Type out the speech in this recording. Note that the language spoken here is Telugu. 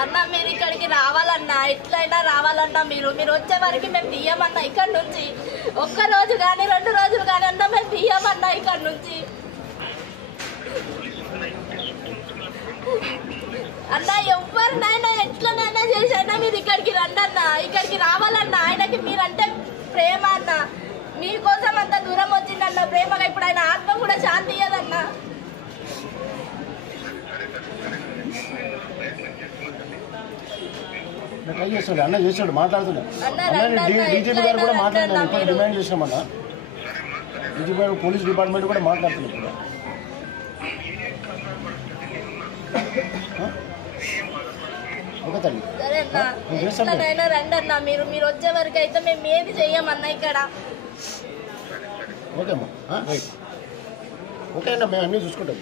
అన్న మీరు ఇక్కడికి రావాలన్నా ఎట్లయినా రావాలన్నా మీరు వచ్చే వరకు మేము తీయమన్నా ఇక్కడ నుంచి ఒక్క రోజు కానీ 2 రోజులు కానీ అన్నా మేము తీయమన్నా ఇక్కడ నుంచి అన్న ఎవరినైనా ఎట్లనైనా చేసైనా మీరు ఇక్కడికి రండి అన్న ఇక్కడికి రావాలన్నా ఆయనకి మీరంటే ప్రేమ అన్న మీకోసం అంత దూరం వచ్చిందన్న ప్రేమగా ఇప్పుడు ఆయన ఆత్మ కూడా శాంతి ఇయ్యదన్నా ట్రై చేస్తాడు అన్న చేస్తాడు మాట్లాడుతున్నాడు డీజీపీ గారు కూడా మాట్లాడినారు ఇప్పుడు డిమాండ్ చేసినామన్నా డీజీపీ గారు పోలీస్ డిపార్ట్మెంట్ కూడా మాట్లాడుతున్నారు ఇప్పుడు ఓకే తల్లి సరేనా రండి అన్న మీరు వచ్చే వరకు అయితే మేము ఏది చెయ్యమన్నా ఇక్కడ ఓకే అమ్మా రైట్ ఓకే అన్న మేము అన్నీ చూసుకుంటాం